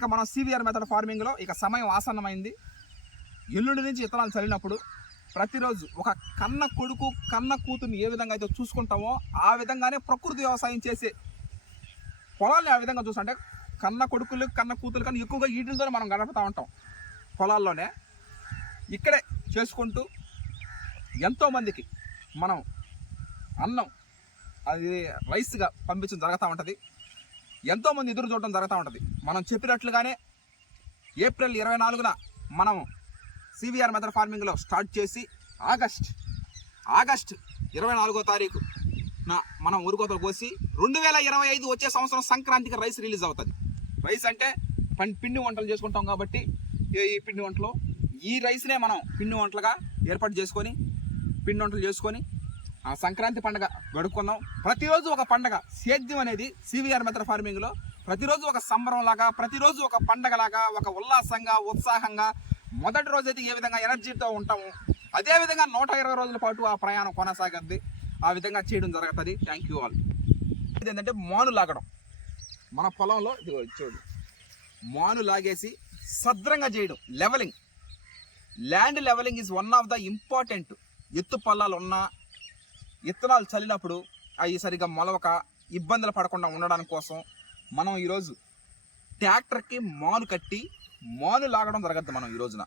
ఇక మనం CVR method ఫార్మింగ్లో ఇక సమయం ఆసన్నమైంది. ఎల్లుండి నుంచి విత్తనాలు చల్లినప్పుడు ప్రతిరోజు ఒక కన్న కొడుకు కన్న కూతుర్ని ఏ విధంగా అయితే చూసుకుంటామో ఆ విధంగానే ప్రకృతి వ్యవసాయం చేసే పొలాల్ని ఆ విధంగా చూస్తుంటే కన్న కొడుకులు కన్న కూతురు కానీ ఎక్కువగా వీటితోనే మనం గడుపుతూ ఉంటాం పొలాల్లోనే. ఇక్కడే చేసుకుంటూ ఎంతోమందికి మనం అన్నం అది రైస్గా పంపించడం జరుగుతూ ఉంటుంది. ఎంతోమంది ఎదురు చూడటం జరుగుతూ ఉంటుంది. మనం చెప్పినట్లుగానే ఏప్రిల్ 24న మనం సివిఆర్ మెథడ్ ఫార్మింగ్లో స్టార్ట్ చేసి ఆగస్ట్ 24వ తారీఖున మనం ఉరుకోతలు కోసి 2025 వచ్చే సంవత్సరం సంక్రాంతికి రైస్ రిలీజ్ అవుతుంది. రైస్ అంటే పిండి వంటలు చేసుకుంటాం కాబట్టి ఈ పిండి వంటలు ఈ రైస్నే మనం పిండి వంటలుగా ఏర్పాటు చేసుకొని పిండి వంటలు చేసుకొని ఆ సంక్రాంతి పండుగ గడుపుకుందాం. ప్రతిరోజు ఒక పండగ. సేద్యం అనేది సివిఆర్ మెథడ్ ఫార్మింగ్లో ప్రతిరోజు ఒక సంబరం లాగా, ప్రతిరోజు ఒక పండగలాగా, ఒక ఉల్లాసంగా ఉత్సాహంగా మొదటి రోజు అయితే ఏ విధంగా ఎనర్జీతో ఉంటాము అదేవిధంగా 120 రోజుల పాటు ఆ ప్రయాణం కొనసాగద్ది. ఆ విధంగా చేయడం జరుగుతుంది. Thank you all. ఇదేంటంటే మాను లాగడం. మన పొలంలో చూడు మాను లాగేసి సద్రంగా చేయడం. Levelling, land levelling is one of the important. ఎత్తు పల్లాలు ఉన్నా విత్తనాలు చల్లినప్పుడు అవి సరిగా మొలవక ఇబ్బందులు పడకుండా ఉండడానికి కోసం మనం ఈరోజు ట్రాక్టర్కి మాను కట్టి మాను లాగడం జరగద్దు మనం ఈ రోజున.